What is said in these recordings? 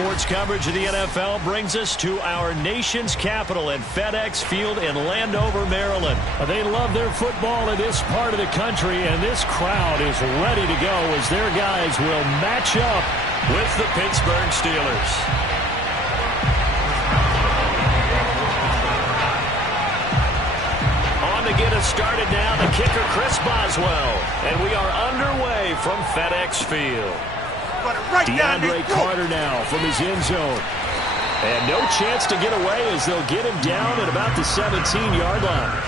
sports coverage of the NFL brings us to our nation's capital at FedEx Field in Landover, Maryland. They love their football in this part of the country, and this crowd is ready to go as their guys will match up with the Pittsburgh Steelers. On to get us started now, the kicker Chris Boswell. And we are underway from FedEx Field. DeAndre Carter now from his end zone. And no chance to get away as they'll get him down at about the 17-yard line.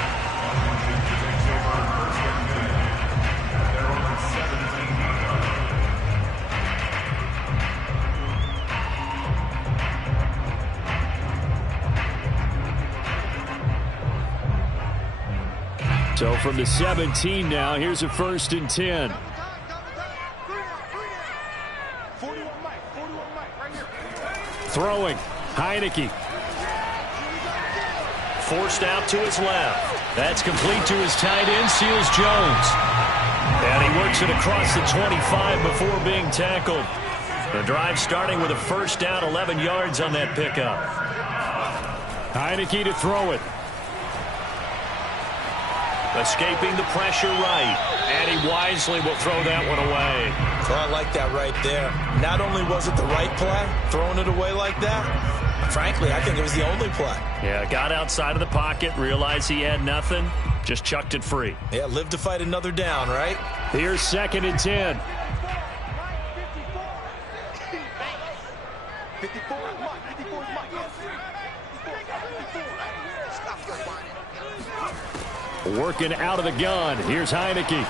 So from the 17 now, here's a 1st and 10. Throwing, Heineke. Forced out to his left. That's complete to his tight end, Seals Jones. And he works it across the 25 before being tackled. The drive starting with a 1st down, 11 yards on that pickup. Heineke to throw it. Escaping the pressure right. And he wisely will throw that one away. So I like that right there. Not only was it the right play, throwing it away like that, frankly, I think it was the only play. Yeah, got outside of the pocket, realized he had nothing, just chucked it free. Yeah, live to fight another down, right? Here's 2nd and 10. Working out of the gun. Here's Heineke.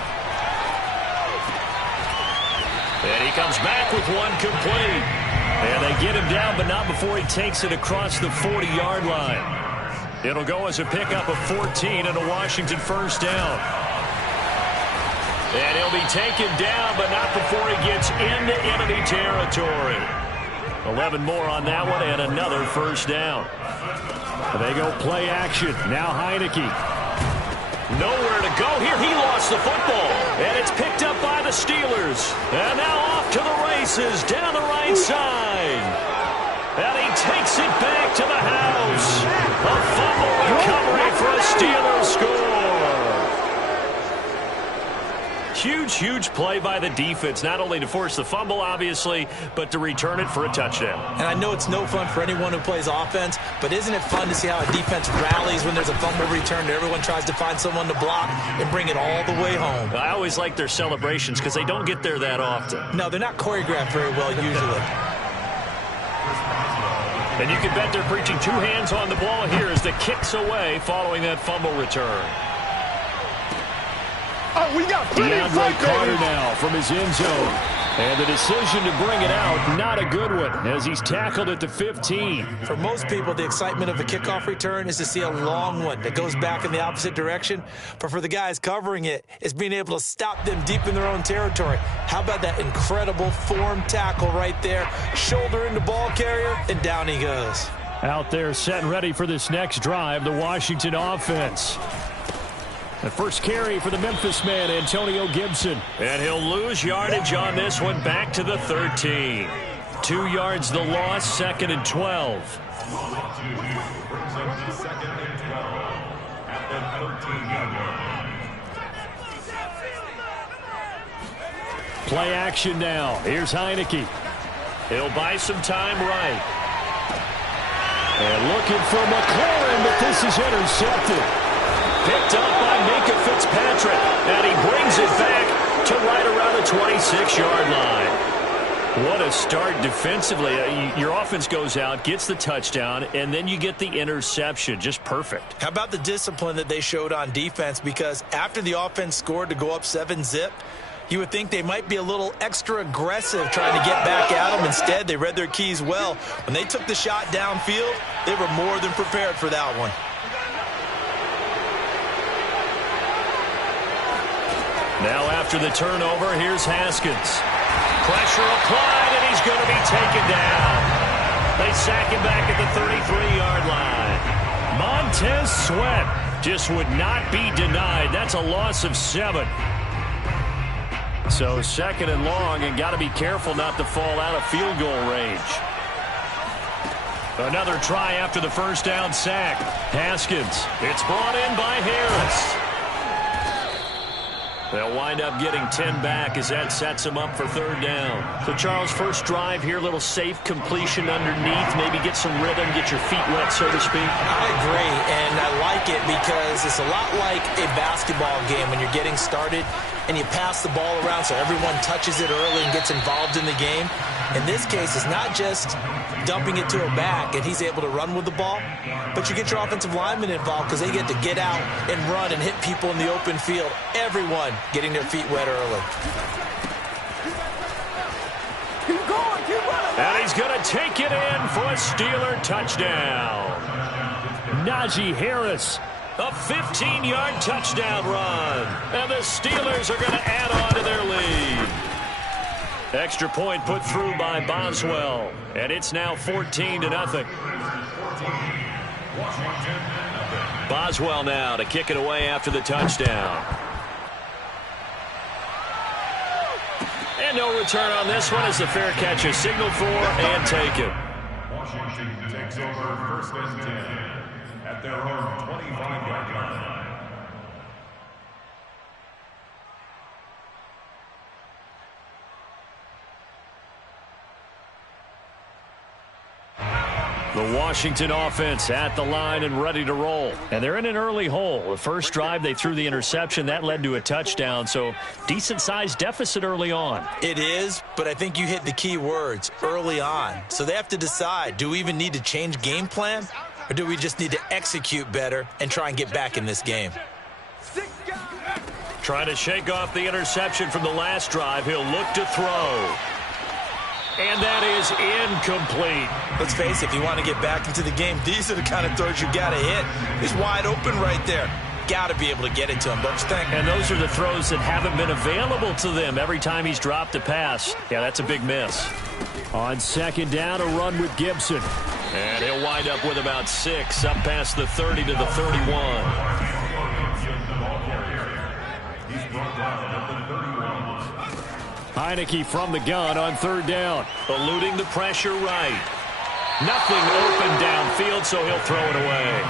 And he comes back with one complete. And they get him down, but not before he takes it across the 40-yard line. It'll go as a pickup of 14 and a Washington 1st down. And he'll be taken down, but not before he gets into enemy territory. 11 more on that one and another 1st down. They go play action. Now Heineke. Nowhere to go here. He lost the football. And it's picked up by the Steelers. And now off to the races down the right side. And he takes it back to the house. A fumble recovery for a Steelers score. Huge play by the defense, not only to force the fumble, obviously, but to return it for a touchdown. And I know it's no fun for anyone who plays offense, but isn't it fun to see how a defense rallies when there's a fumble return and everyone tries to find someone to block and bring it all the way home? I always like their celebrations because they don't get there that often. No, they're not choreographed very well usually. And you can bet they're preaching 2 hands on the ball here as the kick's away following that fumble return. Oh, we got DeAndre Carter now from his end zone. And the decision to bring it out, not a good one, as he's tackled at the 15. For most people, the excitement of a kickoff return is to see a long one that goes back in the opposite direction. But for the guys covering it, it's being able to stop them deep in their own territory. How about that incredible form tackle right there? Shoulder into ball carrier, and down he goes. Out there set and ready for this next drive, the Washington offense. The first carry for the Memphis man, Antonio Gibson. And he'll lose yardage on this one back to the 13. 2 yards the loss, 2nd and 12. Play action now. Here's Heineke. He'll buy some time right. And looking for McLaurin, but this is intercepted. Picked up by Minkah Fitzpatrick, and he brings it back to right around the 26-yard line. What a start defensively. Your offense goes out, gets the touchdown, and then you get the interception. Just perfect. How about the discipline that they showed on defense? Because after the offense scored to go up 7-zip, you would think they might be a little extra aggressive trying to get back at them. Instead, they read their keys well. When they took the shot downfield, they were more than prepared for that one. Now after the turnover, here's Haskins. Pressure applied, and he's going to be taken down. They sack him back at the 33-yard line. Montez Sweat just would not be denied. That's a loss of 7. So 2nd and long, and got to be careful not to fall out of field goal range. Another try after the first down sack. Haskins. It's brought in by Harris. They'll wind up getting 10 back as that sets them up for third down. So, Charles, first drive here, little safe completion underneath. Maybe get some rhythm, get your feet wet, so to speak. I agree, and I like it because it's a lot like a basketball game when you're getting started and you pass the ball around so everyone touches it early and gets involved in the game. In this case, it's not just dumping it to a back and he's able to run with the ball, but you get your offensive linemen involved because they get to get out and run and hit people in the open field. Everyone getting their feet wet early. Keep going, keep running. And he's going to take it in for a Steeler touchdown. Najee Harris. A 15-yard touchdown run. And the Steelers are going to add on to their lead. Extra point put through by Boswell. And it's now 14-0. Boswell now to kick it away after the touchdown. And no return on this one as the fair catch is signaled for and taken. Washington takes over first and 10 at their own 25-yard line. The Washington offense at the line and ready to roll. And they're in an early hole. The first drive, they threw the interception. That led to a touchdown, so decent-sized deficit early on. It is, but I think you hit the key words, early on. So they have to decide, do we even need to change game plan, or do we just need to execute better and try and get back in this game? Trying to shake off the interception from the last drive. He'll look to throw. And that is incomplete. Let's face it, if you want to get back into the game, these are the kind of throws you got to hit. He's wide open right there. Got to be able to get it to him, don't you think? And those are the throws that haven't been available to them every time he's dropped a pass. Yeah, that's a big miss. On second down, a run with Gibson. And he'll wind up with about 6, up past the 30 to the 31. Heineke from the gun on third down. Eluding the pressure right. Nothing open downfield, so he'll throw it away.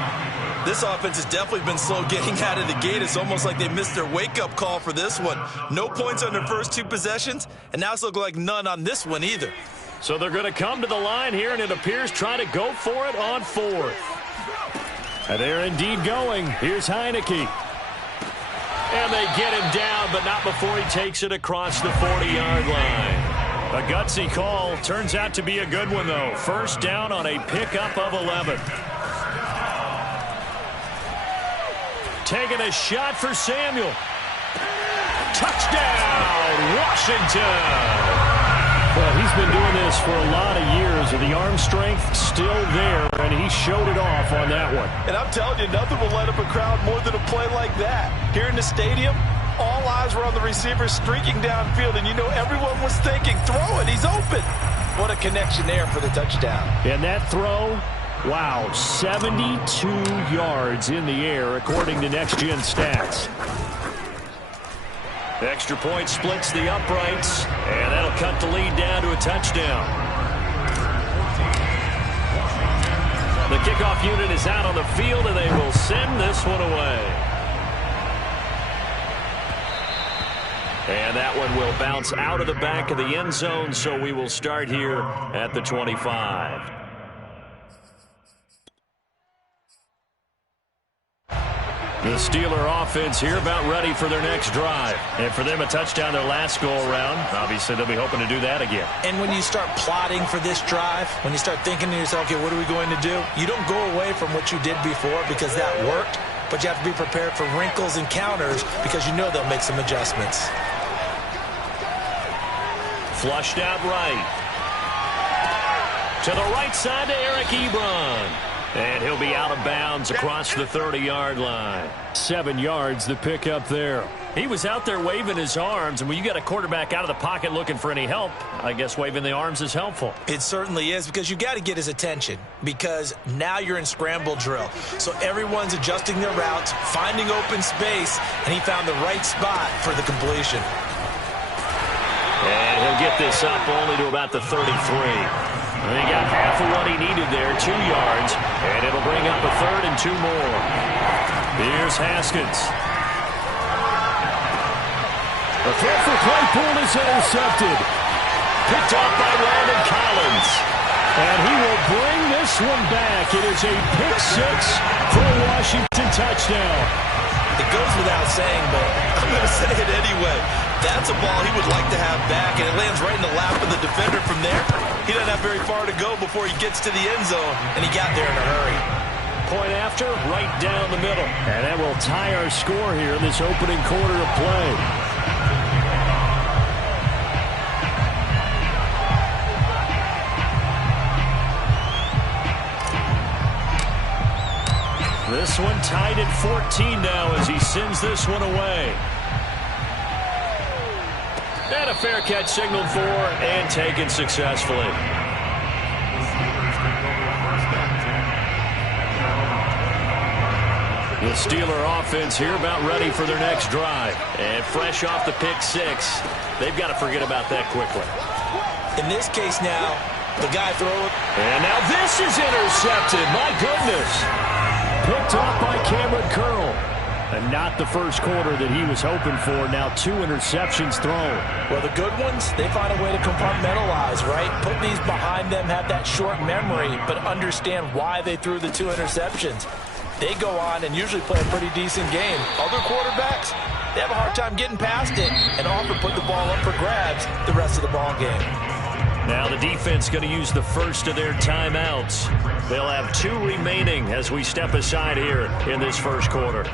This offense has definitely been slow getting out of the gate. It's almost like they missed their wake-up call for this one. No points on their first 2 possessions, and now it's looking like none on this one either. So they're going to come to the line here, and it appears try to go for it on 4th. And they're indeed going. Here's Heineke. And they get him down, but not before he takes it across the 40-yard line. A gutsy call. Turns out to be a good one, though. First down on a pickup of 11. Taking a shot for Samuel. Touchdown, Washington! Well, he's been doing this for a lot of years, and the arm strength still there, and he showed it off on that one. And I'm telling you, nothing will light up a crowd more than a play like that. Here in the stadium, all eyes were on the receiver streaking downfield, and you know everyone was thinking, throw it, he's open. What a connection there for the touchdown. And that throw, wow, 72 yards in the air, according to Next Gen Stats. Extra point splits the uprights, and that'll cut the lead down to a touchdown. The kickoff unit is out on the field, and they will send this one away. And that one will bounce out of the back of the end zone, so we will start here at the 25. The Steeler offense here about ready for their next drive. And for them, a touchdown their last go-around. Obviously, they'll be hoping to do that again. And when you start plotting for this drive, when you start thinking to yourself, okay, what are we going to do? You don't go away from what you did before because that worked, but you have to be prepared for wrinkles and counters because you know they'll make some adjustments. Flushed out right. To the right side to Eric Ebron. And he'll be out of bounds across the 30-yard line. 7 yards the pickup there. He was out there waving his arms, and when you got a quarterback out of the pocket looking for any help, I guess waving the arms is helpful. It certainly is, because you got to get his attention, because now you're in scramble drill. So everyone's adjusting their routes, finding open space, and he found the right spot for the completion. And he'll get this up only to about the 33. And he got half of what he needed there, 2 yards, and it'll bring up a 3rd and 2 more. Here's Haskins. The throw for Claypool is intercepted. Picked off by Landon Collins. And he will bring this one back. It is a pick 6 for a Washington touchdown. It goes without saying, but I'm going to say it anyway. That's a ball he would like to have back, and it lands right in the lap of the defender from there. He doesn't have very far to go before he gets to the end zone, and he got there in a hurry. Point after, right down the middle. And that will tie our score here in this opening quarter of play. This one tied at 14 now as he sends this one away. And a fair catch signaled for and taken successfully. The Steeler offense here about ready for their next drive. And fresh off the pick 6, they've got to forget about that quickly. In this case now, the guy throwing. And now this is intercepted. My goodness. Picked off by Cameron Curl. And not the first quarter that he was hoping for. Now 2 interceptions thrown. Well, the good ones, they find a way to compartmentalize, right? Put these behind them, have that short memory, but understand why they threw the 2 interceptions. They go on and usually play a pretty decent game. Other quarterbacks, they have a hard time getting past it and often put the ball up for grabs the rest of the ball game. Now the defense going to use the first of their timeouts. They'll have 2 remaining as we step aside here in this first quarter.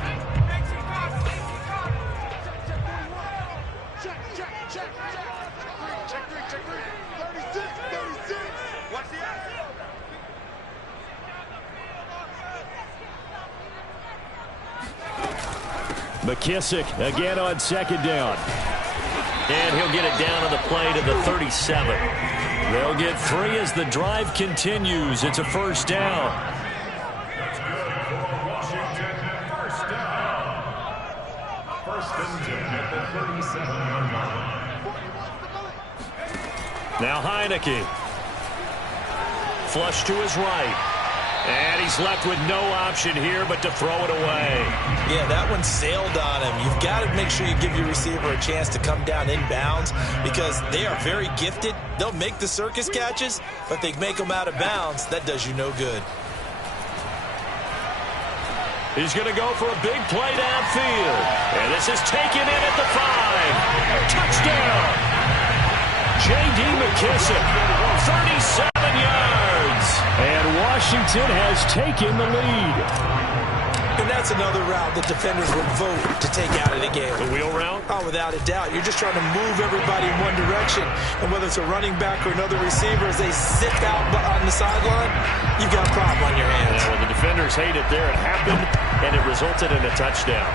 McKissick again on 2nd down. And he'll get it down on the play to the 37. They'll get 3 as the drive continues. It's a first down. That's good for Washington. First down. First and 10 at the 37-yard line. Now Heineke. Flush to his right. And he's left with no option here but to throw it away. Yeah, that one sailed on him. You've got to make sure you give your receiver a chance to come down inbounds because they are very gifted. They'll make the circus catches, but they make them out of bounds. That does you no good. He's going to go for a big play downfield. And this is taken in at the 5. Touchdown. J.D. McKissick, 37 yards. And Washington has taken the lead. And that's another route that defenders would vote to take out of the game. The wheel route? Oh, without a doubt. You're just trying to move everybody in one direction. And whether it's a running back or another receiver, as they sit out on the sideline, you've got a problem on your hands. Yeah, well, the defenders hate it there. It happened, and it resulted in a touchdown.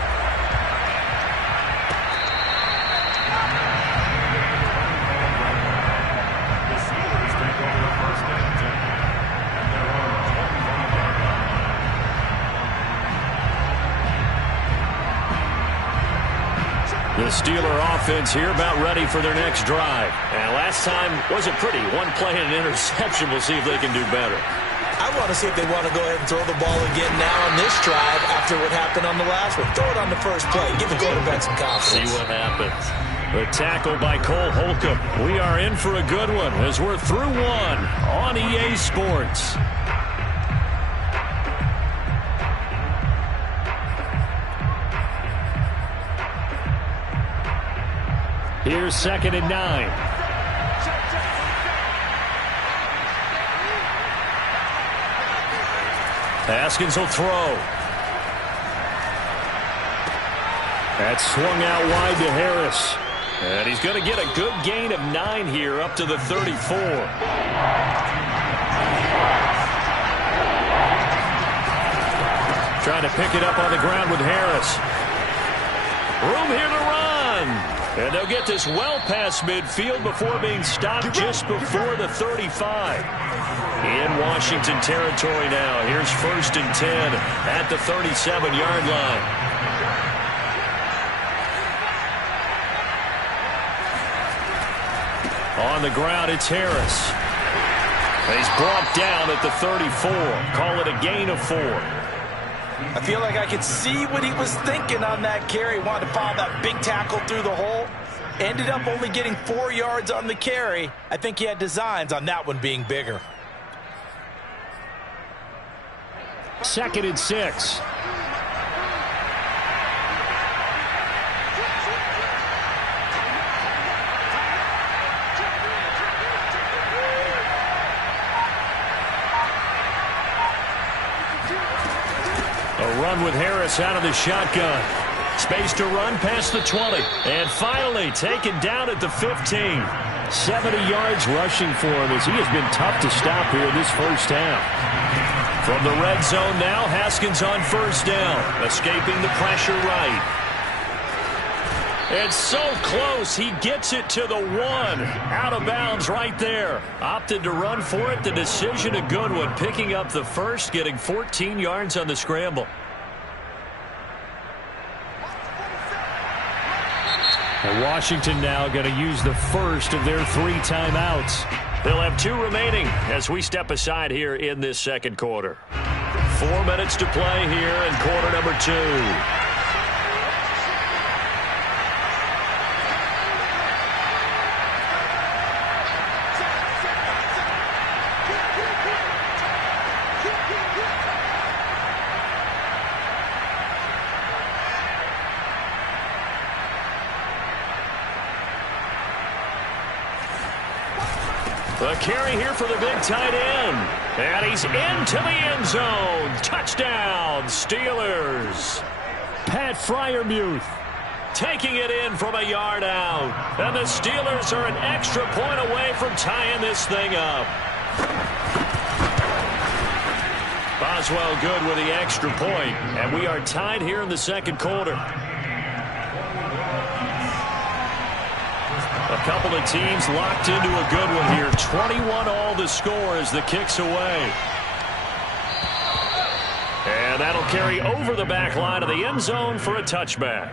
The Steeler offense here about ready for their next drive. And last time wasn't pretty. 1 play and an interception. We'll see if they can do better. I want to see if they want to go ahead and throw the ball again now on this drive after what happened on the last one. Throw it on the first play. Give the quarterback some confidence. See what happens. The tackle by Cole Holcomb. We are in for a good one as we're through 1 on EA Sports. Here's 2nd and 9. Haskins will throw. That's swung out wide to Harris. And he's going to get a good gain of 9 here up to the 34. Trying to pick it up on the ground with Harris. Room here to run. And they'll get this well past midfield before being stopped just before the 35. In Washington territory now. Here's 1st and 10 at the 37-yard line. On the ground, it's Harris. He's brought down at the 34. Call it a gain of 4. I feel like I could see what he was thinking on that carry. Wanted to follow that big tackle through the hole. Ended up only getting 4 yards on the carry. I think he had designs on that one being bigger. 2nd and 6. A run with Harris out of the shotgun. Space to run past the 20. And finally taken down at the 15. 70 yards rushing for him as he has been tough to stop here in this first half. From the red zone now, Haskins on first down. Escaping the pressure right. It's so close, he gets it to the 1. Out of bounds right there. Opted to run for it. The decision a good one. Picking up the first, getting 14 yards on the scramble. And Washington now going to use the first of their 3 timeouts. They'll have 2 remaining as we step aside here in this second quarter. 4 minutes to play here in quarter number 2. A carry here for the big tight end. And he's into the end zone. Touchdown, Steelers. Pat Freiermuth taking it in from a yard out. And the Steelers are an extra point away from tying this thing up. Boswell good with the extra point. And we are tied here in the second quarter. A couple of teams locked into a good one here. 21 all the score as the kick's away. And that'll carry over the back line of the end zone for a touchback.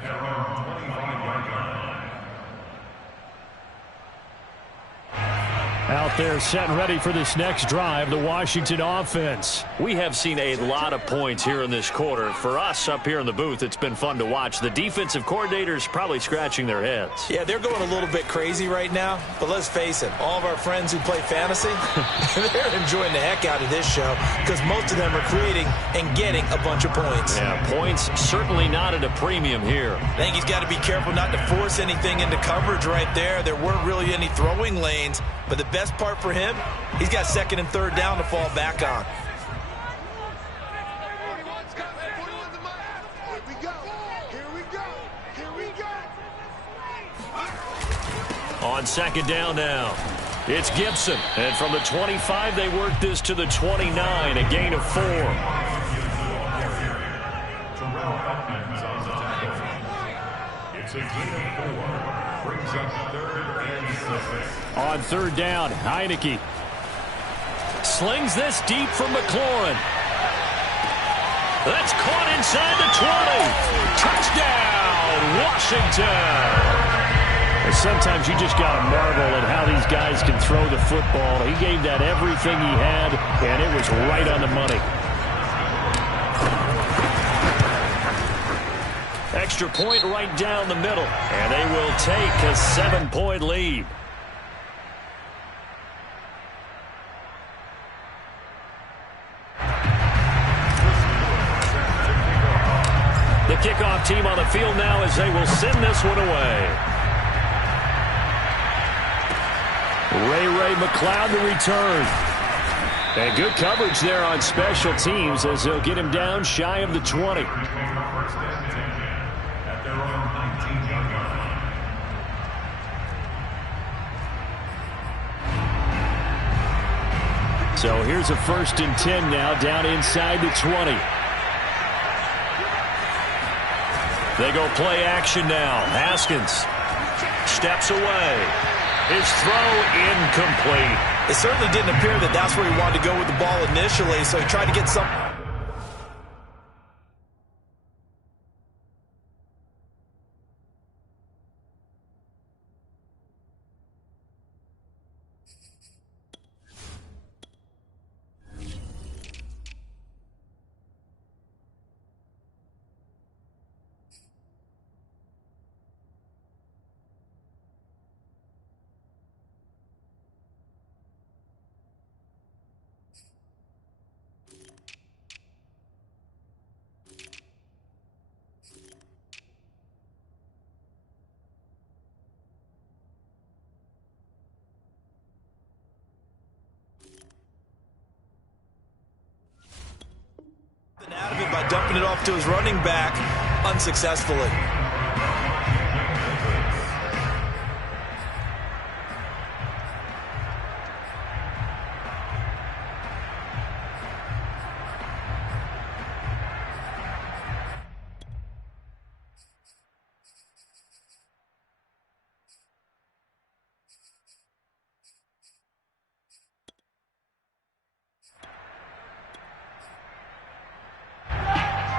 out there set and ready for this next drive, the Washington offense. We have seen a lot of points here in this quarter. For us up here in the booth, it's been fun to watch. The defensive coordinators probably scratching their heads. Yeah, they're going a little bit crazy right now, but let's face it, all of our friends who play fantasy, they're enjoying the heck out of this show because most of them are creating and getting a bunch of points. Yeah, points certainly not at a premium here. I think he's got to be careful not to force anything into coverage right there. There weren't really any throwing lanes, but the best part for him, he's got second and third down to fall back on. On second down now, it's Gibson. And from the 25, they work this to the 29, a gain of 4. It's a gain of 4. Brings up third and 6. On third down, Heineke slings this deep from McLaurin. That's caught inside the 20. Touchdown, Washington. Sometimes you just got to marvel at how these guys can throw the football. He gave that everything he had, and it was right on the money. Extra point right down the middle, and they will take a 7-point lead. The kickoff team on the field now as they will send this one away. Ray McCloud to return. And good coverage there on special teams as they'll get him down shy of the 20. So here's a 1st and 10 now down inside the 20. They go play action now. Haskins steps away. His throw incomplete. It certainly didn't appear that that's where he wanted to go with the ball initially, so he tried to get some. dumping it off to his running back unsuccessfully.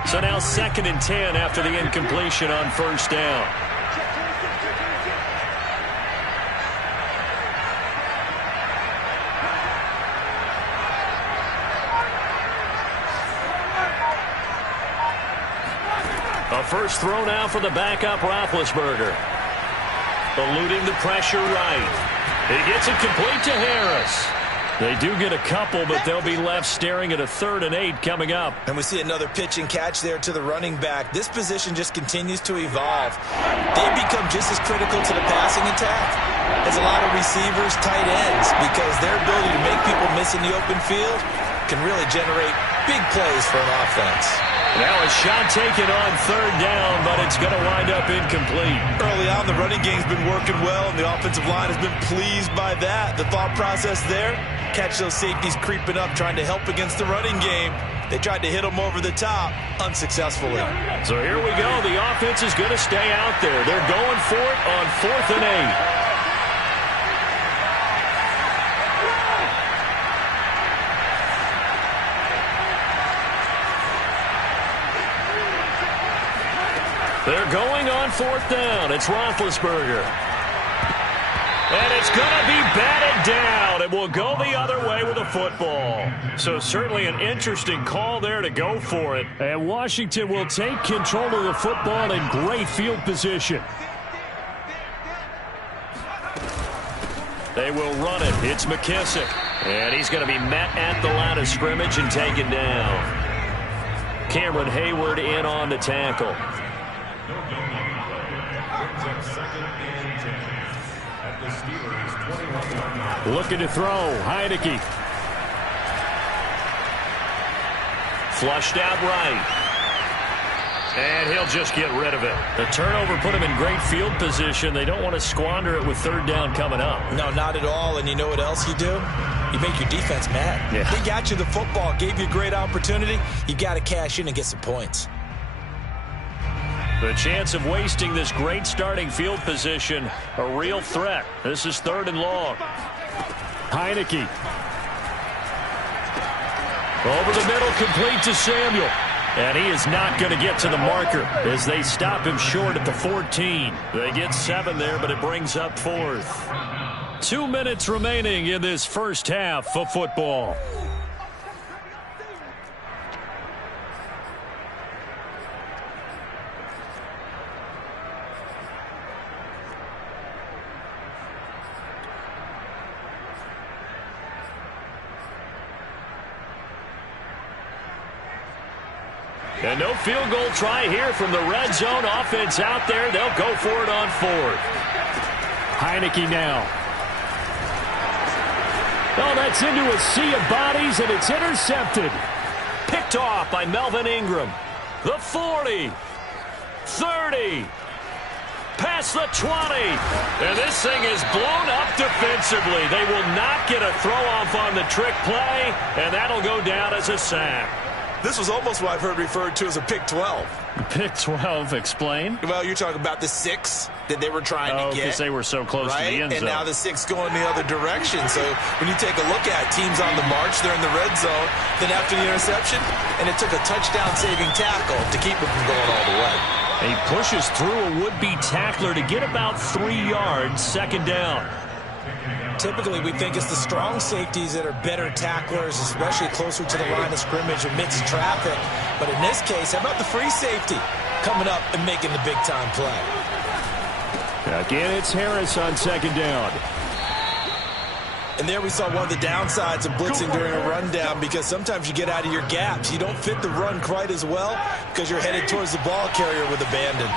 So now 2nd and 10 after the incompletion on first down. A first throw now for the backup Roethlisberger. Eluding the pressure right. He gets it complete to Harris. They do get a couple, but they'll be left staring at a 3rd and 8 coming up. And we see another pitch and catch there to the running back. This position just continues to evolve. They become just as critical to the passing attack as a lot of receivers, tight ends, because their ability to make people miss in the open field can really generate big plays for an offense. Now a shot taken on 3rd down, but it's going to wind up incomplete. Early on, the running game's been working well, and the offensive line has been pleased by that. The thought process there, catch those safeties creeping up, trying to help against the running game. They tried to hit them over the top, unsuccessfully. So here we go. The offense is going to stay out there. They're going for it on 4th and 8. They're going on 4th down. It's Roethlisberger. And it's going to be batted down. It will go the other way with a football. So certainly an interesting call there to go for it. And Washington will take control of the football in great field position. They will run it. It's McKissick. And he's going to be met at the line of scrimmage and taken down. Cameron Hayward in on the tackle. Looking to throw. Heineke. Flushed out right. And he'll just get rid of it. The turnover put him in great field position. They don't want to squander it with 3rd down coming up. No, not at all. And you know what else you do? You make your defense mad. Yeah. They got you the football, gave you a great opportunity. You got to cash in and get some points. The chance of wasting this great starting field position, a real threat. This is 3rd and long. Heineke. Over the middle, complete to Samuel. And he is not going to get to the marker as they stop him short at the 14. They get 7 there, but it brings up 4th. 2 minutes remaining in this first half of football. And no field goal try here from the red zone. Offense out there. They'll go for it on 4th. Heineke now. Oh, that's into a sea of bodies, and it's intercepted. Picked off by Melvin Ingram. The 40. 30. Past the 20. And this thing is blown up defensively. They will not get a throw off on the trick play, and that'll go down as a sack. This was almost what I've heard referred to as a pick 12. Pick 12, explain? Well, you're talking about the 6 that they were trying to get. Because they were so close to the end zone. And now the 6 going the other direction. So when you take a look at teams on the march, they're in the red zone. Then after the interception, and it took a touchdown-saving tackle to keep them from going all the way. He pushes through a would-be tackler to get about 3 yards, 2nd down. Typically, we think it's the strong safeties that are better tacklers, especially closer to the line of scrimmage amidst traffic. But in this case, how about the free safety coming up and making the big-time play? Again, it's Harris on 2nd down. And there we saw one of the downsides of blitzing during a rundown, because sometimes you get out of your gaps. You don't fit the run quite as well because you're headed towards the ball carrier with abandon.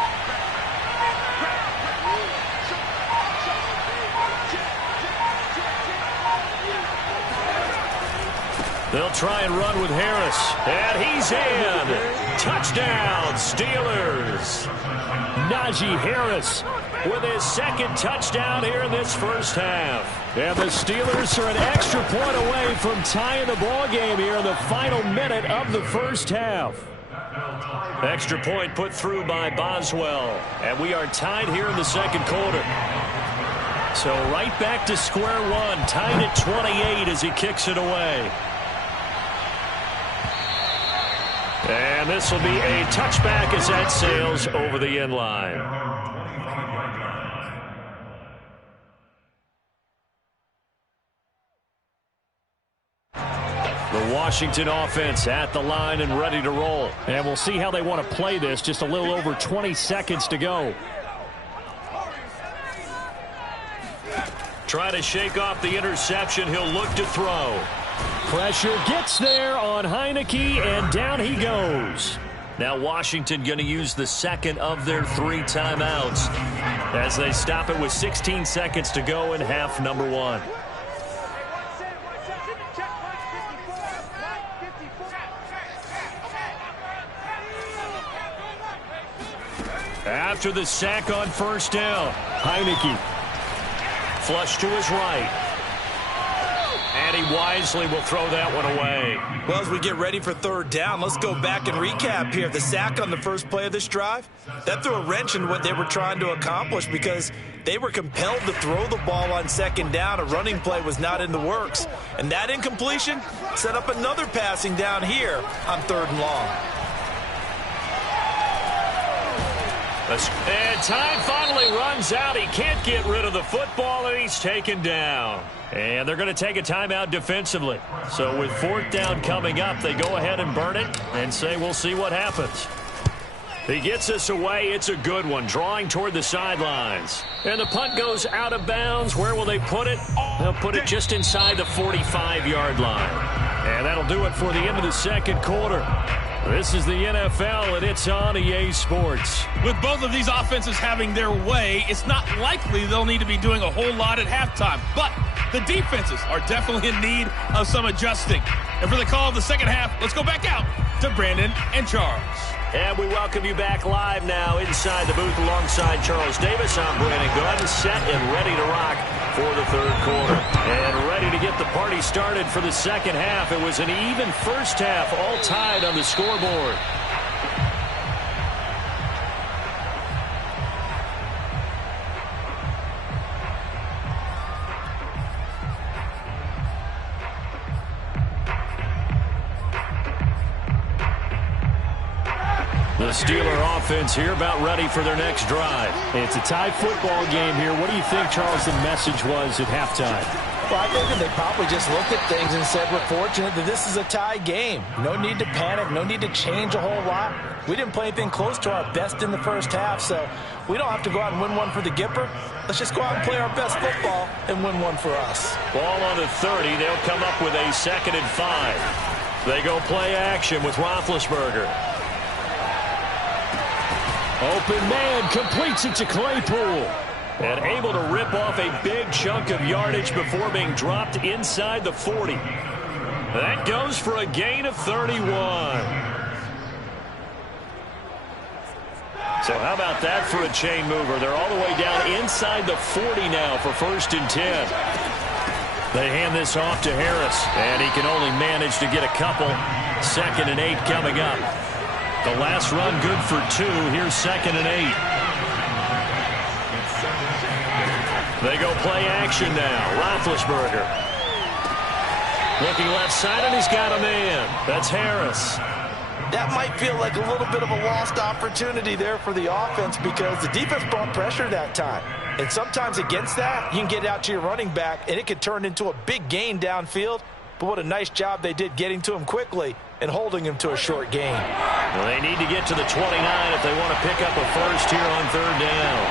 They'll try and run with Harris. And he's in. Touchdown, Steelers. Najee Harris with his second touchdown here in this first half. And the Steelers are an extra point away from tying the ball game here in the final minute of the first half. Extra point put through by Boswell. And we are tied here in the second quarter. So right back to square one, tied at 28 as he kicks it away. And this will be a touchback as that sails over the end line. The Washington offense at the line and ready to roll. And we'll see how they want to play this. Just a little over 20 seconds to go. Try to shake off the interception. He'll look to throw. Pressure gets there on Heineke, and down he goes. Now Washington going to use the second of their 3 timeouts as they stop it with 16 seconds to go in half number 1. After the sack on first down, Heineke flush to his right. And he wisely will throw that one away. Well, as we get ready for third down, let's go back and recap here. The sack on the first play of this drive, that threw a wrench in what they were trying to accomplish because they were compelled to throw the ball on second down. A running play was not in the works. And that incompletion set up another passing down here on third and long. And time finally runs out. He can't get rid of the football, and he's taken down. And they're going to take a timeout defensively. So with fourth down coming up, they go ahead and burn it and say we'll see what happens. He gets us away. It's a good one, drawing toward the sidelines. And the punt goes out of bounds. Where will they put it? They'll put it just inside the 45-yard line. And that'll do it for the end of the second quarter. This is the NFL, and it's on EA Sports. With both of these offenses having their way, it's not likely they'll need to be doing a whole lot at halftime. But the defenses are definitely in need of some adjusting. And for the call of the second half, let's go back out to Brandon and Charles. And we welcome you back live now inside the booth alongside Charles Davis. I'm Brandon Gunn, set and ready to rock for the third quarter. And ready to get the party started for the second half. It was an even first half, all tied on the scoreboard. The Steeler offense here about ready for their next drive. It's a tie football game here. What do you think, Charles, the message was at halftime? Well, I think they probably just looked at things and said, we're fortunate that this is a tie game. No need to panic. No need to change a whole lot. We didn't play anything close to our best in the first half, so we don't have to go out and win one for the Gipper. Let's just go out and play our best football and win one for us. Ball on the 30. They'll come up with a 2nd and 5. They go play action with Roethlisberger. Open man completes it to Claypool. And able to rip off a big chunk of yardage before being dropped inside the 40. That goes for a gain of 31. So how about that for a chain mover? They're all the way down inside the 40 now for 1st and 10. They hand this off to Harris, and he can only manage to get a couple. 2nd and 8 coming up. The last run good for 2. Here's 2nd and 8. They go play action now. Roethlisberger. Looking left side, and he's got a man. That's Harris. That might feel like a little bit of a lost opportunity there for the offense because the defense brought pressure that time. And sometimes against that, you can get out to your running back, and it could turn into a big gain downfield. But what a nice job they did getting to him quickly and holding him to a short gain. Well, they need to get to the 29 if they want to pick up a first here on 3rd down.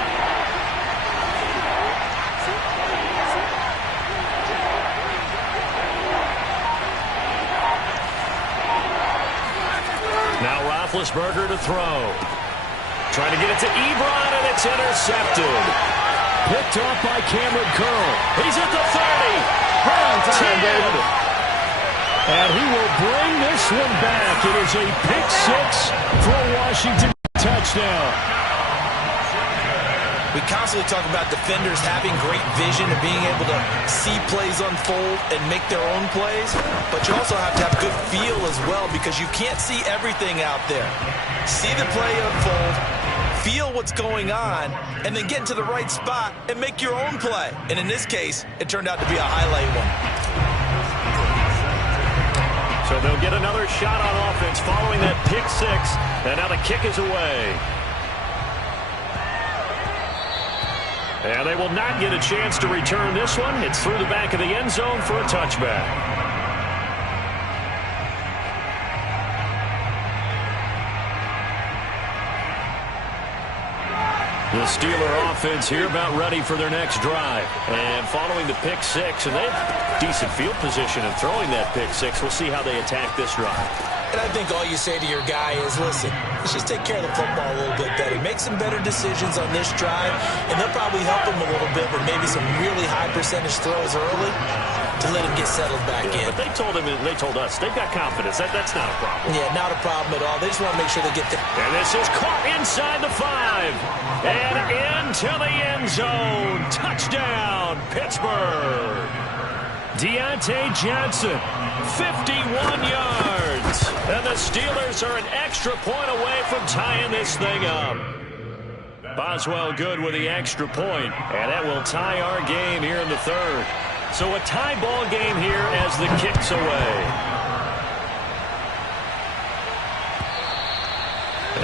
Now Roethlisberger to throw. Trying to get it to Ebron, and it's intercepted. Picked off by Cameron Curl. He's at the 30. 10. And he will bring this one back. It is a pick six for a Washington touchdown. We constantly talk about defenders having great vision and being able to see plays unfold and make their own plays, but you also have to have good feel as well because you can't see everything out there. See the play unfold, feel what's going on, and then get into the right spot and make your own play. And in this case, it turned out to be a highlight one. So they'll get another shot on offense following that pick six, and now the kick is away. And they will not get a chance to return this one. It's through the back of the end zone for a touchback. The Steeler offense here about ready for their next drive. And following the pick six, and they have decent field position in throwing that pick six. We'll see how they attack this drive. And I think all you say to your guy is, listen, let's just take care of the football a little bit better. Make some better decisions on this drive, and they'll probably help him a little bit with maybe some really high percentage throws early to let him get settled back in. But they told us they've got confidence. That's not a problem. Yeah, not a problem at all. They just want to make sure they get there. And this is caught inside the 5 and into the end zone. Touchdown, Pittsburgh. Deontay Johnson, 51 yards. And the Steelers are an extra point away from tying this thing up. Boswell good with the extra point, and that will tie our game here in the third. So a tie ball game here as the kick's away.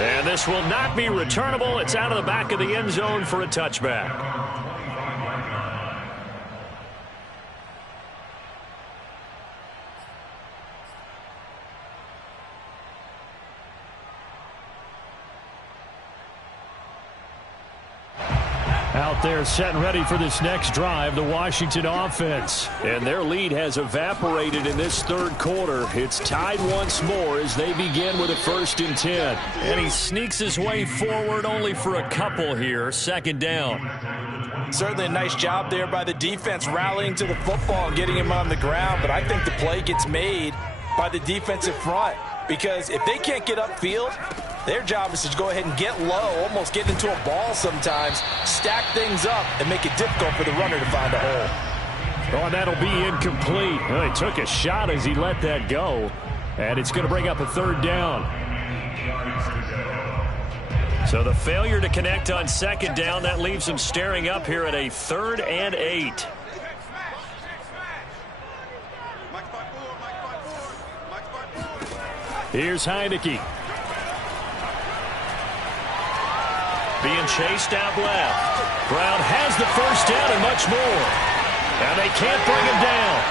And this will not be returnable. It's out of the back of the end zone for a touchback. Out there set and ready for this next drive, the Washington offense. And their lead has evaporated in this third quarter. It's tied once more as they begin with a 1st and 10. And he sneaks his way forward only for a couple here. 2nd down. Certainly a nice job there by the defense rallying to the football and getting him on the ground. But I think the play gets made by the defensive front because if they can't get upfield, their job is to go ahead and get low, almost get into a ball sometimes, stack things up, and make it difficult for the runner to find a hole. Oh, and that'll be incomplete. Well, he took a shot as he let that go, and it's going to bring up a 3rd down. So the failure to connect on 2nd down, that leaves him staring up here at a 3rd and 8. Here's Heineke. Being chased out left. Brown has the 1st down and much more. And they can't bring him down.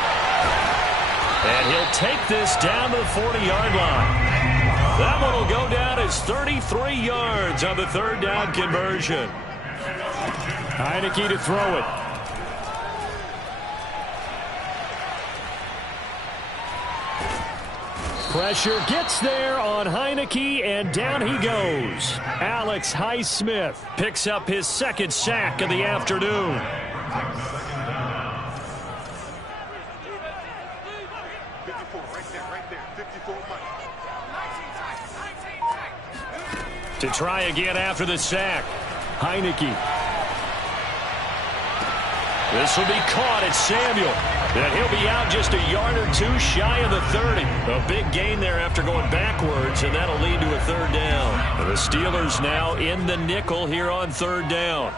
And he'll take this down to the 40-yard line. That one will go down as 33 yards on the 3rd down conversion. Heineke to throw it. Pressure gets there on Heineke, and down he goes. Alex Highsmith picks up his 2nd sack of the afternoon. To try again after the sack. Heineke. This will be caught at Samuel. And he'll be out just a yard or two shy of the 30. A big gain there after going backwards, and that'll lead to a 3rd down. And the Steelers now in the nickel here on 3rd down.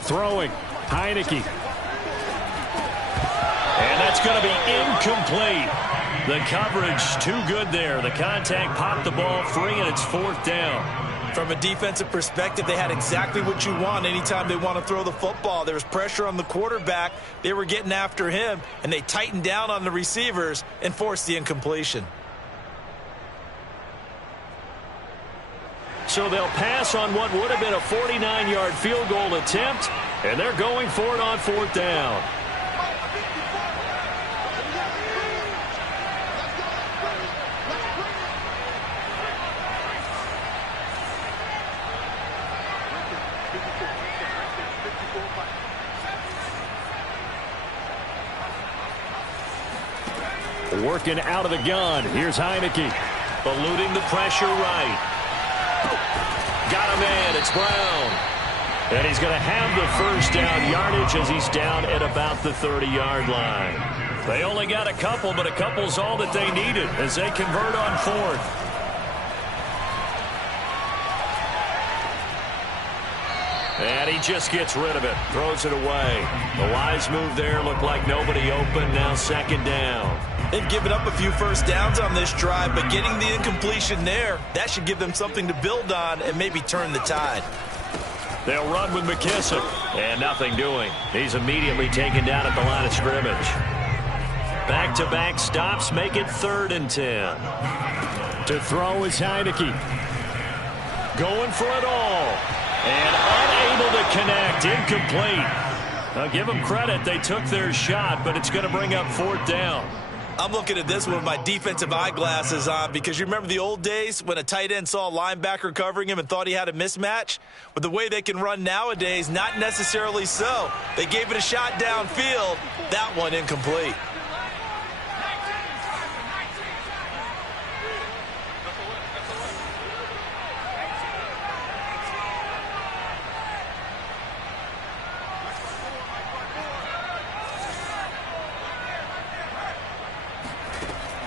Throwing. Heineke. And that's going to be incomplete. The coverage too good there. The contact popped the ball free, and it's 4th down. From a defensive perspective, they had exactly what you want anytime they want to throw the football. There was pressure on the quarterback. They were getting after him, and they tightened down on the receivers and forced the incompletion. So they'll pass on what would have been a 49-yard field goal attempt, and they're going for it on 4th down. Working out of the gun. Here's Heineke. Eluding the pressure right. Got a man. It's Brown. And he's going to have the first down yardage as he's down at about the 30-yard line. They only got a couple, but a couple's all that they needed as they convert on fourth. And he just gets rid of it. Throws it away. The wise move there. Looked like nobody open. Now second down. They've given up a few first downs on this drive, but getting the incompletion there, that should give them something to build on and maybe turn the tide. They'll run with McKissick. And nothing doing. He's immediately taken down at the line of scrimmage. Back-to-back stops make it 3rd and 10. To throw is Heineke. Going for it all. And unable to connect. Incomplete. Now give them credit. They took their shot, but it's going to bring up 4th down. I'm looking at this one with my defensive eyeglasses on because you remember the old days when a tight end saw a linebacker covering him and thought he had a mismatch? With the way they can run nowadays, not necessarily so. They gave it a shot downfield. That one incomplete.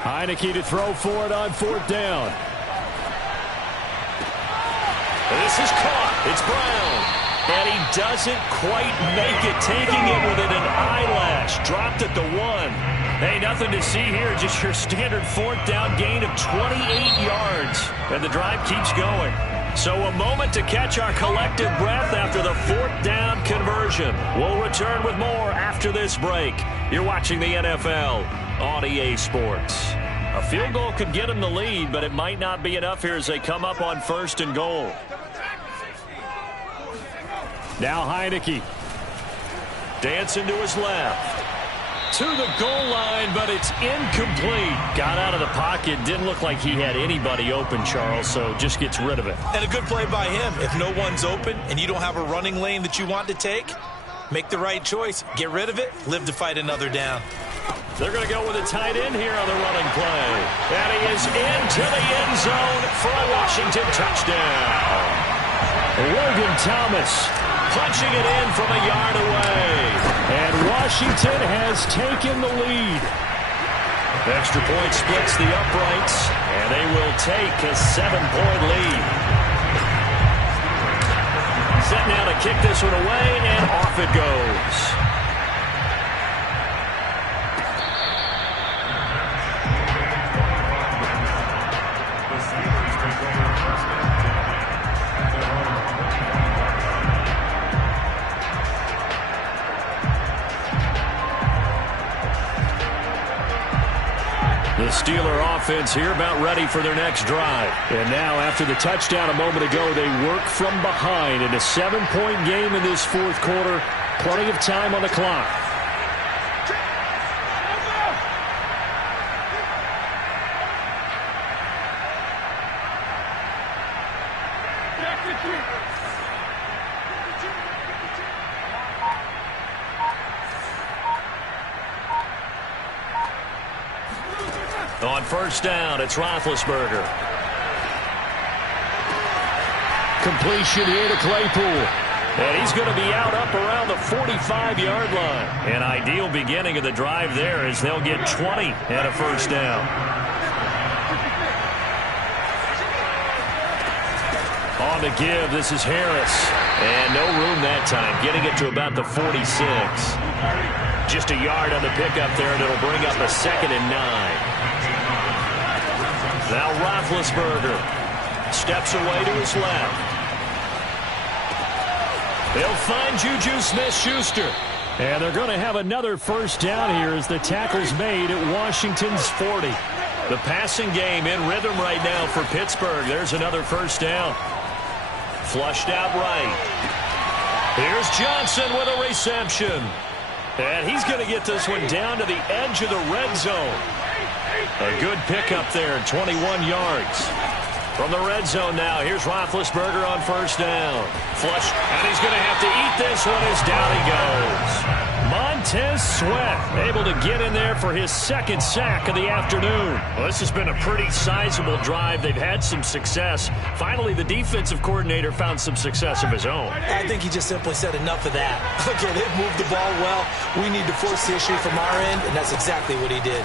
Heineke to throw for it on 4th down. This is caught. It's Brown. And he doesn't quite make it. Taking it within an eyelash. Dropped at the 1. Hey, nothing to see here. Just your standard 4th down gain of 28 yards. And the drive keeps going. So a moment to catch our collective breath after the 4th down conversion. We'll return with more after this break. You're watching the NFL on EA Sports. A field goal could get them the lead, but it might not be enough here as they come up on 1st and goal. Now Heineke. Dancing to his left. To the goal line, but it's incomplete. Got out of the pocket. Didn't look like he had anybody open, Charles, so just gets rid of it. And a good play by him. If no one's open and you don't have a running lane that you want to take, make the right choice. Get rid of it. Live to fight another down. They're going to go with a tight end here on the running play. And he is into the end zone for a Washington touchdown. Logan Thomas punching it in from a yard away. And Washington has taken the lead. Extra point splits the uprights, and they will take a 7-point lead. Set now to kick this one away, and off it goes. The Steeler offense here about ready for their next drive. And now after the touchdown a moment ago, they work from behind in a 7-point game in this 4th quarter. Plenty of time on the clock. On 1st down, it's Roethlisberger. Completion here to Claypool. And he's going to be out up around the 45-yard line. An ideal beginning of the drive there as they'll get 20 at a 1st down. On to give, this is Harris. And no room that time, getting it to about the 46. Just a yard on the pickup there, and it'll bring up a 2nd and 9. Now Roethlisberger steps away to his left. They'll find Juju Smith-Schuster. And they're going to have another 1st down here as the tackle's made at Washington's 40. The passing game in rhythm right now for Pittsburgh. There's another 1st down. Flushed out right. Here's Johnson with a reception. And he's going to get this one down to the edge of the red zone. A good pickup there, 21 yards. From the red zone now, here's Roethlisberger on 1st down. Flush, and he's going to have to eat this one as down he goes. Montez Sweat able to get in there for his second sack of the afternoon. Well, this has been a pretty sizable drive. They've had some success. Finally, the defensive coordinator found some success of his own. I think he just simply said enough of that. Okay, they've moved the ball well. We need to force the issue from our end, and that's exactly what he did.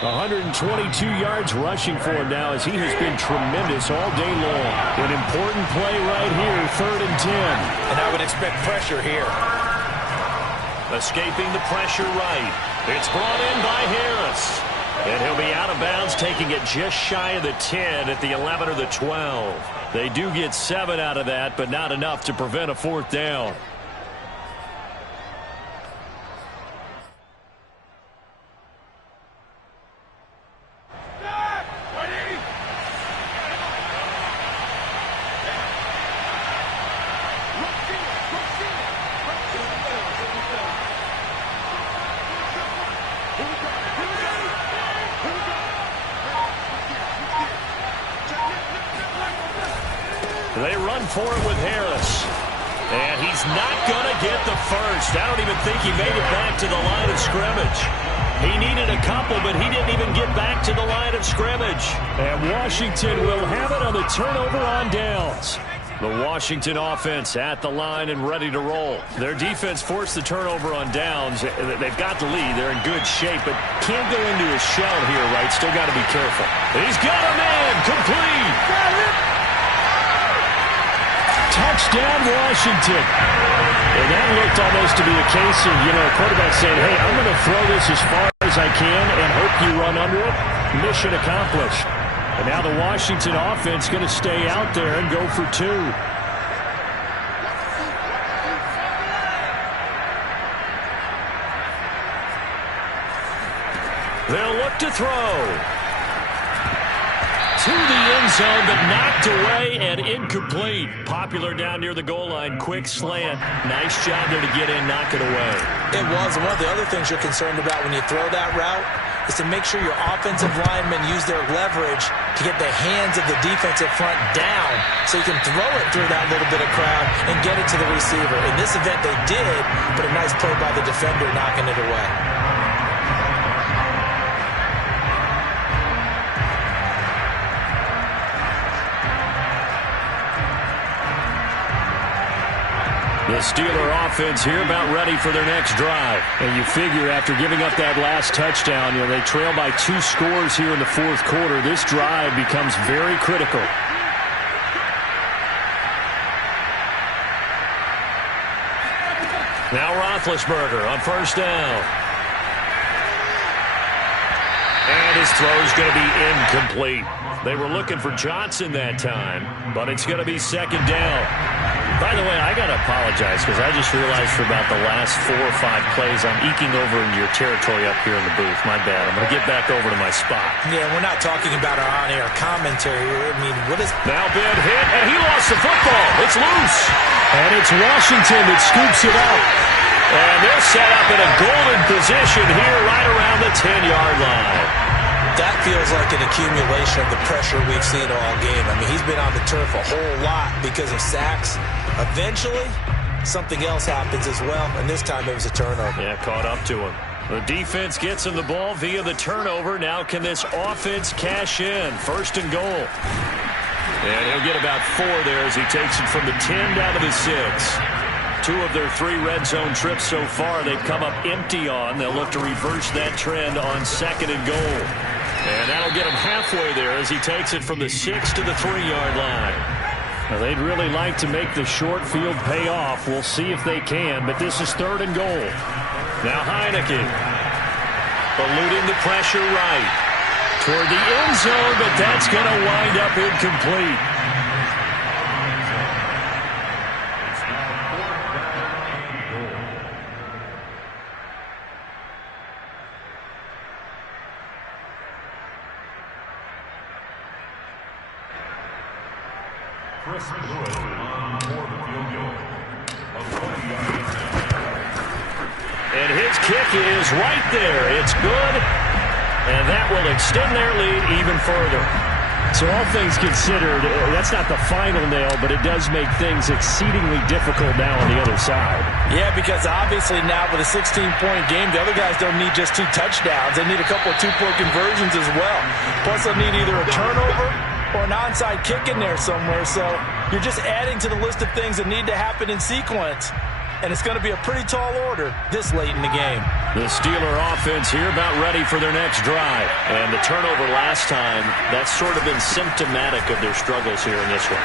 122 yards rushing for him now as he has been tremendous all day long. An important play right here, 3rd and 10. And I would expect pressure here. Escaping the pressure right. It's brought in by Harris. And he'll be out of bounds, taking it just shy of the 10 at the 11 or the 12. They do get 7 out of that, but not enough to prevent a 4th down. They run for it with Harris. And he's not going to get the first. I don't even think he made it back to the line of scrimmage. He needed a couple, but he didn't even get back to the line of scrimmage. And Washington will have it on the turnover on downs. The Washington offense at the line and ready to roll. Their defense forced the turnover on downs. They've got the lead. They're in good shape, but can't go into a shell here, right? Still got to be careful. He's got a man. Complete. Got it. Touchdown, Washington. And that looked almost to be a case of, a quarterback saying, hey, I'm going to throw this as far as I can and hope you run under it. Mission accomplished. And now the Washington offense going to stay out there and go for 2. They'll look to throw. To the end zone, but knocked away and incomplete. Popular down near the goal line. Quick slant. Nice job there to get in, knock it away. It was. And one of the other things you're concerned about when you throw that route is to make sure your offensive linemen use their leverage to get the hands of the defensive front down so you can throw it through that little bit of crowd and get it to the receiver. In this event, they did, but a nice play by the defender knocking it away. The Steeler offense here about ready for their next drive. And you figure after giving up that last touchdown, they trail by 2 scores here in the 4th quarter. This drive becomes very critical. Now Roethlisberger on 1st down. And his throw's going to be incomplete. They were looking for Johnson that time, but it's going to be 2nd down. By the way, I got to apologize because I just realized for about the last 4 or 5 plays, I'm eking over into your territory up here in the booth. My bad. I'm going to get back over to my spot. Yeah, we're not talking about our on-air commentary here. I mean, what is... Now bad hit, and he lost the football. It's loose. And it's Washington that scoops it up. And they're set up in a golden position here right around the 10-yard line. That feels like an accumulation of the pressure we've seen all game. I mean, he's been on the turf a whole lot because of sacks. Eventually, something else happens as well, and this time it was a turnover. Yeah, caught up to him. The defense gets him the ball via the turnover. Now can this offense cash in? 1st and goal. And he'll get about 4 there as he takes it from the 10 down to the 6. 2 of their 3 red zone trips so far they've come up empty on. They'll look to reverse that trend on 2nd and goal. And that'll get him halfway there as he takes it from the 6 to the 3-yard line. Now, they'd really like to make the short field pay off. We'll see if they can, but this is 3rd and goal. Now Heineke eluding the pressure right toward the end zone, but that's going to wind up incomplete. Chris Lewis on for the field goal. And his kick is right there. It's good. And that will extend their lead even further. So all things considered, that's not the final nail, but it does make things exceedingly difficult now on the other side. Yeah, because obviously now with a 16-point game, the other guys don't need just 2 touchdowns. They need a couple of 2-point conversions as well. Plus, they'll need either a turnover or an onside kick in there somewhere. So you're just adding to the list of things that need to happen in sequence. And it's going to be a pretty tall order this late in the game. The Steeler offense here about ready for their next drive. And the turnover last time, that's sort of been symptomatic of their struggles here in this one.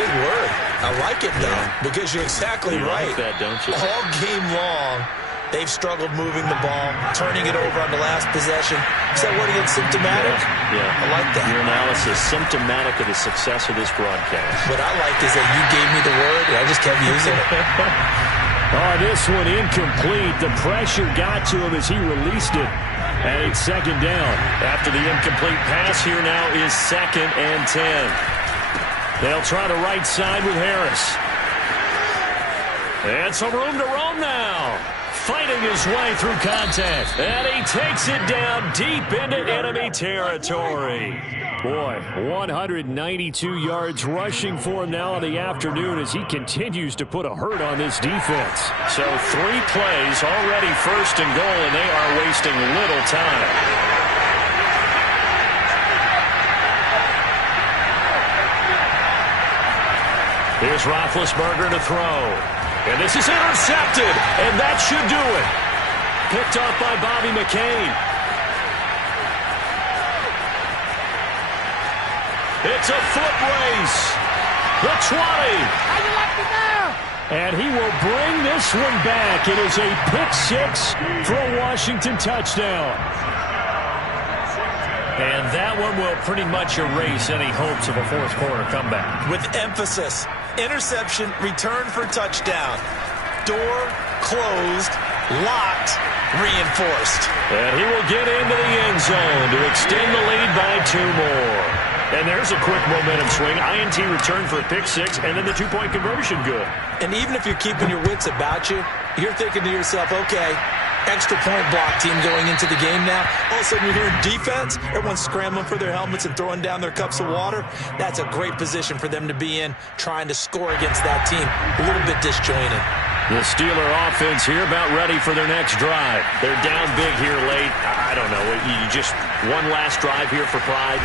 Big word. I like it, though, because you're exactly right. You like that, don't you? All game long, they've struggled moving the ball, turning it over on the last possession. Is that what again, symptomatic? Yeah. I like that. Your analysis, symptomatic of the success of this broadcast. What I like is that you gave me the word, and I just kept using it. Oh, this one incomplete. The pressure got to him as he released it. And it's second down. After the incomplete pass, here now is 2nd and 10. They'll try the right side with Harris. And some room to roam now. Fighting his way through contact. And he takes it down deep into enemy territory. Boy, 192 yards rushing for him now in the afternoon as he continues to put a hurt on this defense. So 3 plays, already 1st and goal, and they are wasting little time. Here's Roethlisberger to throw. And this is intercepted, and that should do it. Picked off by Bobby McCain. It's a foot race. The 20. How you like me now? And he will bring this one back. It is a pick-6 for a Washington touchdown. And that one will pretty much erase any hopes of a fourth-quarter comeback. With emphasis, interception, return for touchdown. Door closed, locked, reinforced. And he will get into the end zone to extend the lead by 2 more. And there's a quick momentum swing. INT return for a pick-6, and then the 2-point conversion good. And even if you're keeping your wits about you, you're thinking to yourself, okay, extra point block team going into the game now. All of a sudden you're hearing defense, everyone's scrambling for their helmets and throwing down their cups of water. That's a great position for them to be in, trying to score against that team. A little bit disjointed. The Steeler offense here about ready for their next drive. They're down big here late. I don't know. You just one last drive here for pride.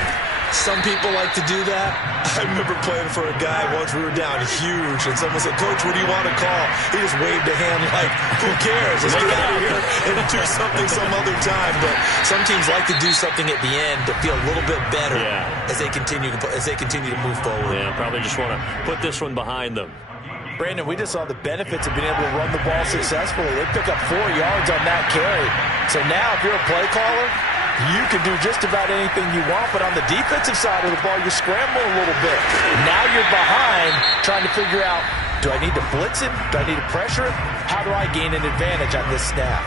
Some people like to do that. I remember playing for a guy once. We were down huge, and someone said, "Coach, what do you want to call?" He just waved a hand like, "Who cares? Let's get out of here and do something some other time." But some teams like to do something at the end to feel a little bit better as they continue to move forward. Yeah, probably just want to put this one behind them. Brandon, we just saw the benefits of being able to run the ball successfully. They pick up 4 yards on that carry. So now if you're a play caller, you can do just about anything you want, but on the defensive side of the ball, you're scrambling a little bit. Now you're behind trying to figure out, do I need to blitz him? Do I need to pressure him? How do I gain an advantage on this snap?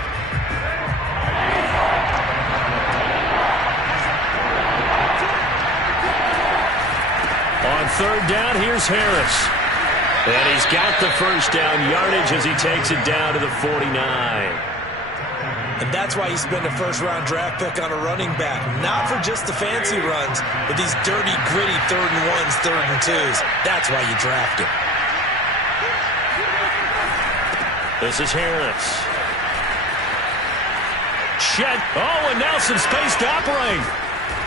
On 3rd down, here's Harris. And he's got the first down yardage as he takes it down to the 49. And that's why you spend a first-round draft pick on a running back. Not for just the fancy runs, but these dirty, gritty 3rd and 1s, 3rd and 2s. That's why you draft him. This is Harris. Shed. Oh, and now some space to operate.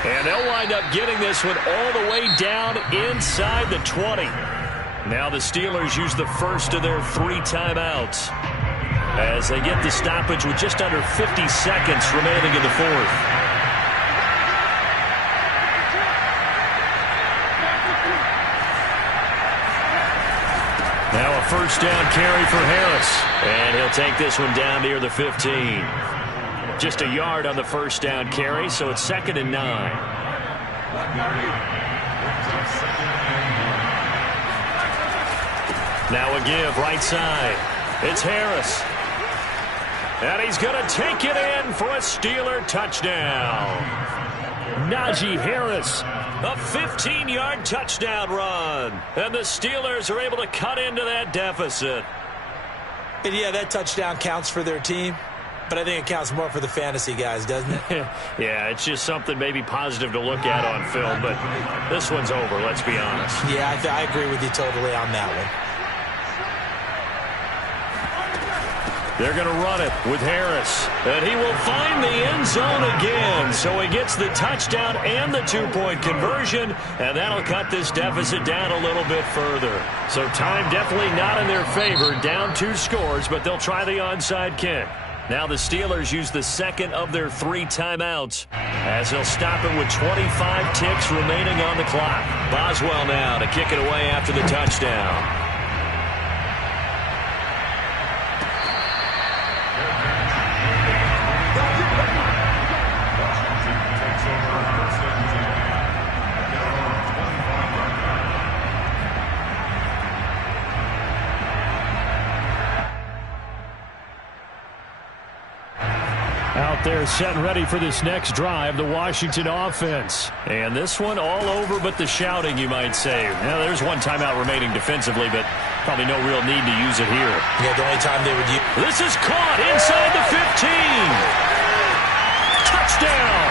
And they'll wind up getting this one all the way down inside the 20. Now the Steelers use the first of their 3 timeouts as they get the stoppage with just under 50 seconds remaining in the 4th. Now a first down carry for Harris. And he'll take this one down near the 15. Just a yard on the first down carry, so it's 2nd and 9. Now a give right side. It's Harris. And he's going to take it in for a Steeler touchdown. Najee Harris. A 15-yard touchdown run. And the Steelers are able to cut into that deficit. And yeah, that touchdown counts for their team. but I think it counts more for the fantasy guys, doesn't it? Yeah, it's just something maybe positive to look at on film, but this one's over, let's be honest. Yeah, I agree with you totally on that one. They're going to run it with Harris. And he will find the end zone again. So he gets the touchdown and the two-point conversion. And that'll cut this deficit down a little bit further. So time definitely not in their favor. Down 2 scores, but they'll try the onside kick. Now the Steelers use the second of their 3 timeouts as they'll stop it with 25 ticks remaining on the clock. Boswell now to kick it away after the touchdown. Out there set and ready for this next drive, the Washington offense. And this one all over but the shouting, you might say. Now, there's 1 timeout remaining defensively, but probably no real need to use it here. Yeah, the only time they would use... This is caught inside the 15. Touchdown.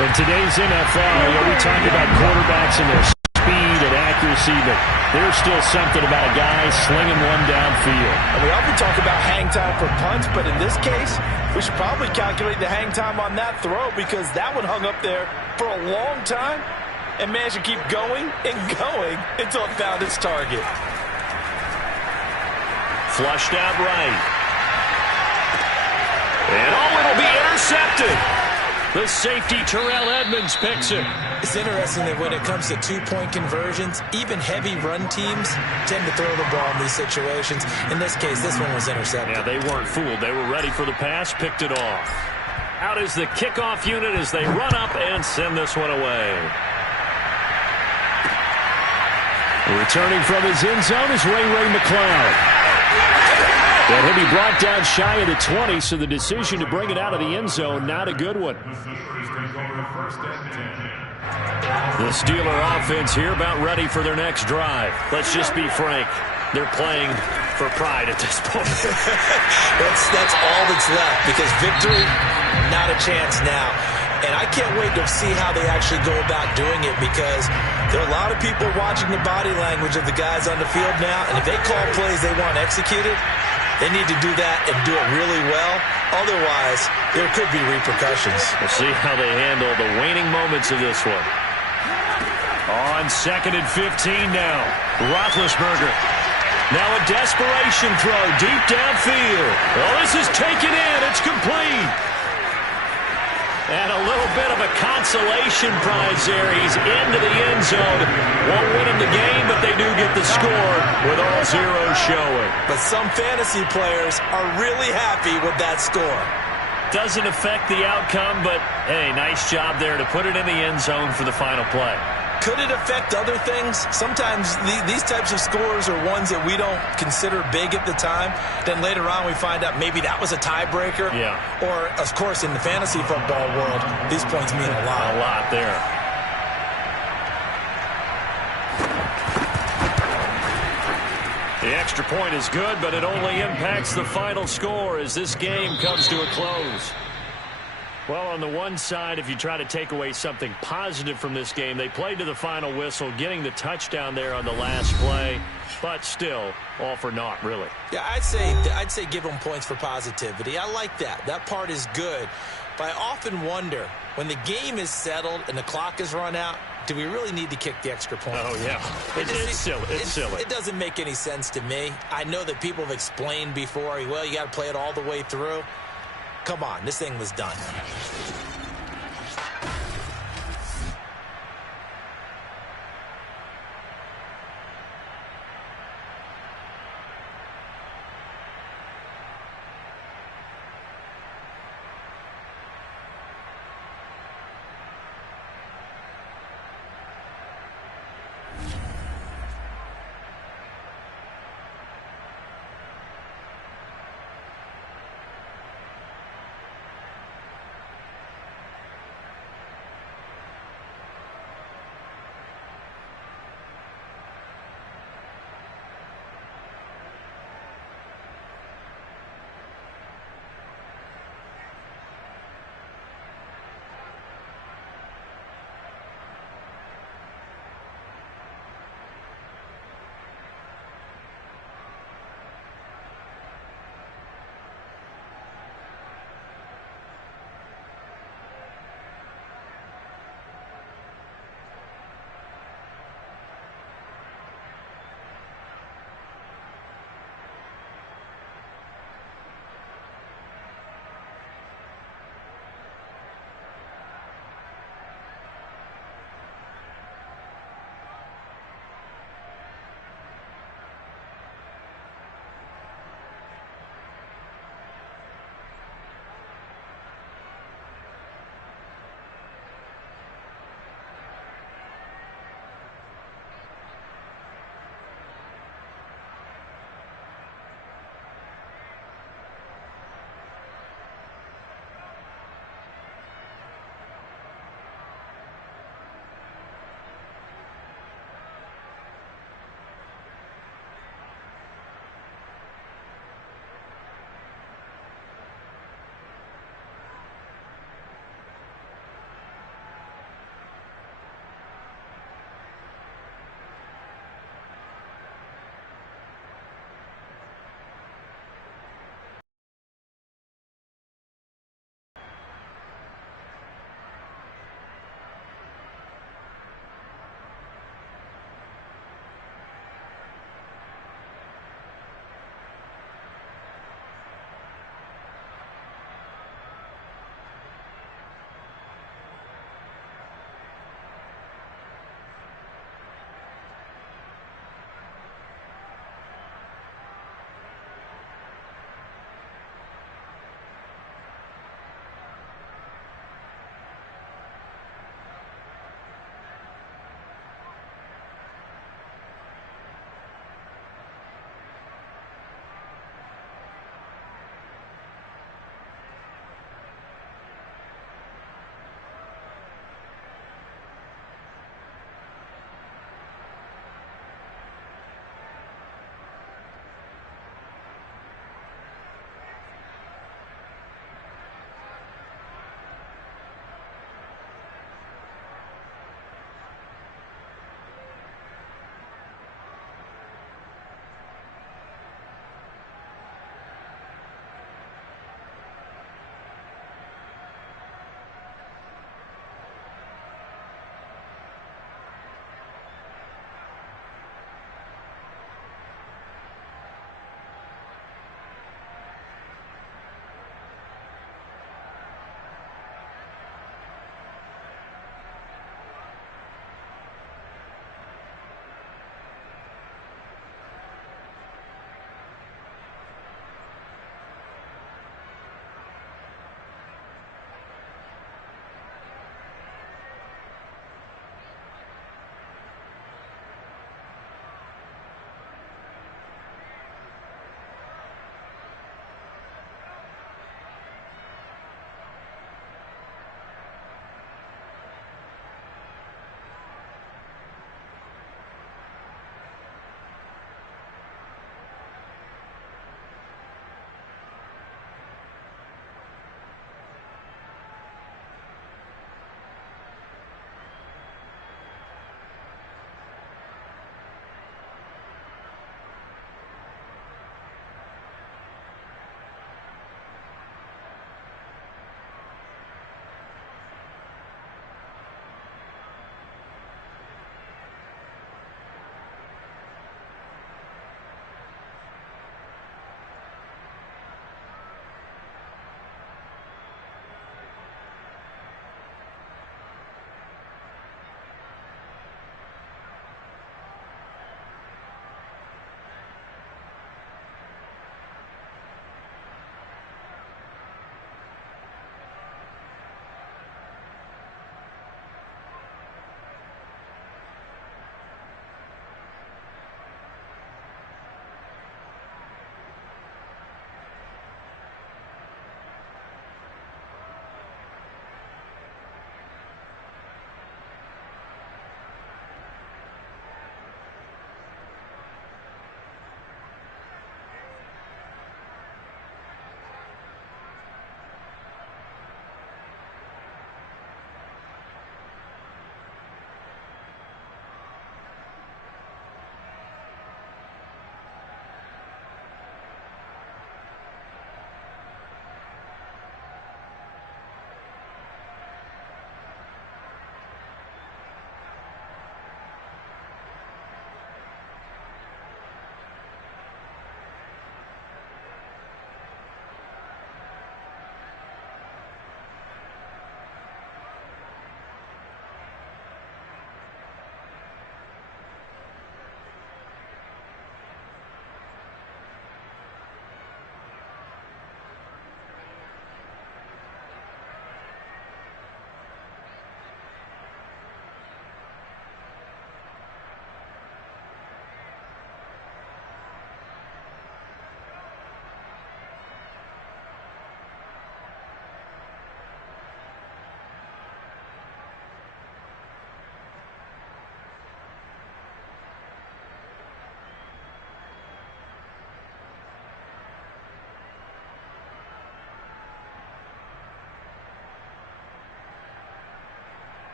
In today's NFL, we talk about quarterbacks and their speed and accuracy, but there's still something about a guy slinging one downfield. And we often talk about hang time for punts, but in this case, we should probably calculate the hang time on that throw because that one hung up there for a long time and managed to keep going and going until it found its target. Flushed out right. And it'll be intercepted. The safety, Terrell Edmonds, picks it. It's interesting that when it comes to two-point conversions, even heavy run teams tend to throw the ball in these situations. In this case, this one was intercepted. Yeah, they weren't fooled. They were ready for the pass, picked it off. Out is the kickoff unit as they run up and send this one away. Returning from his end zone is Ray McCloud. And he'll be brought down shy of the 20, so the decision to bring it out of the end zone, not a good one. The Steeler offense here about ready for their next drive. Let's just be frank. They're playing for pride at this point. That's all that's left because victory, not a chance now. And I can't wait to see how they actually go about doing it because there are a lot of people watching the body language of the guys on the field now. And if they call plays they want executed, they need to do that and do it really well. Otherwise, there could be repercussions. We'll see how they handle the waning moments of this one. On 2nd and 15 now. Roethlisberger. Now a desperation throw deep downfield. Oh, this is taken in. It's complete. And a little bit of a consolation prize there. He's into the end zone. Won't win him the game, but they do get the score with all zeros showing. But some fantasy players are really happy with that score. Doesn't affect the outcome, but, hey, nice job there to put it in the end zone for the final play. Could it affect other things? Sometimes these types of scores are ones that we don't consider big at the time. Then later on we find out maybe that was a tiebreaker. Yeah. Or, of course, in the fantasy football world, these points mean a lot. A lot there. The extra point is good, but it only impacts the final score as this game comes to a close. Well, on the one side, if you try to take away something positive from this game, they played to the final whistle, getting the touchdown there on the last play, but still, all for naught, really. Yeah, I'd say give them points for positivity. I like that. That part is good. But I often wonder, when the game is settled and the clock is run out, do we really need to kick the extra point? Oh, yeah. It's silly. It's silly. It doesn't make any sense to me. I know that people have explained before, well, you got to play it all the way through. Come on, this thing was done.